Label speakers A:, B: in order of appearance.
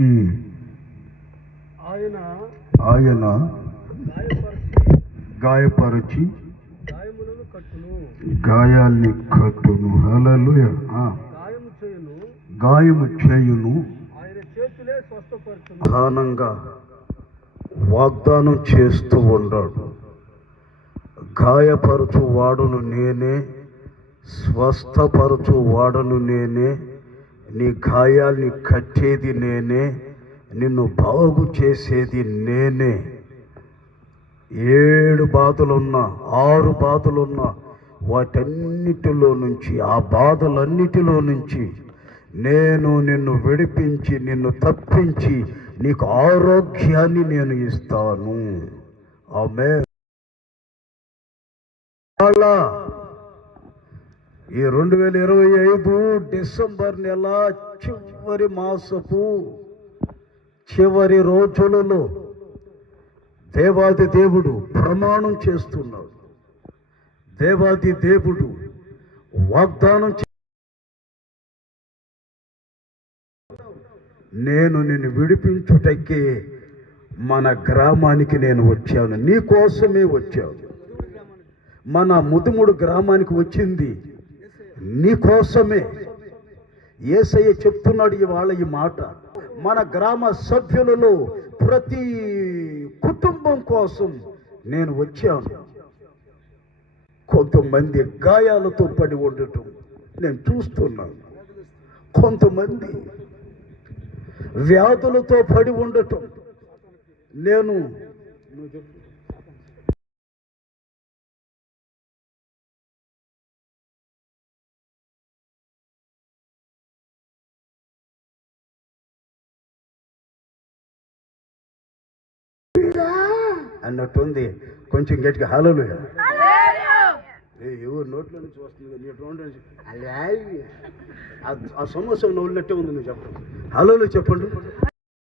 A: ఆయన
B: ఆయన
A: గాయపరిచి
B: గాయాల్ని కట్టును. హల్లెలూయా. ఆ.
A: గాయము చేయును.
B: గాయము చేయును.
A: ఆయన చేతులే స్వస్థపరచును.
B: ప్రధానంగా వాగ్దానం చేస్తూ ఉన్నాడు. గాయపరచు వాడును నేనే స్వస్థపరచు వాడను నేనే నీ గాయాల్ని కట్టేది నేనే నిన్ను బాగు చేసేది నేనే. ఏడు బాధలున్నా ఆరు బాధలున్నా వాటన్నిటిలో నుంచి ఆ బాధలన్నిటిలో నుంచి నేను నిన్ను విడిపించి నిన్ను తప్పించి నీకు ఆరోగ్యాన్ని నేను ఇస్తాను. ఆమె ఈ రెండు వేల ఇరవై ఐదు డిసెంబర్ నెల చివరి మాసపు చివరి రోజులలో దేవాది దేవుడు ప్రమాణం చేస్తున్నాడు. దేవాది దేవుడు వాగ్దానం చే- నేను నిన్ను విడిపించుటకే మన గ్రామానికి నేను వచ్చాను. నీ కోసమే వచ్చాను. మన ముదుముడు గ్రామానికి వచ్చింది. నీకోసమే ఏసయ్య చెప్తున్నాడు ఇవాళ ఈ మాట. మన గ్రామ సభ్యులలో ప్రతి కుటుంబం కోసం నేను వచ్చాను. కొంతమంది గాయాలతో పడి ఉండటం నేను చూస్తున్నాను. కొంతమంది వ్యాధులతో పడి ఉండటం నేను అన్నట్టుంది. కొంచెం గట్టిగా హలోలు ఎవరు నోట్లో నుంచి వస్తుంది నీ నోట్లో నుంచి అలా ఆ- సమోసా నవ్వులట్టే ఉంది నువ్వు చెప్పండి. హలోలు చెప్పండి.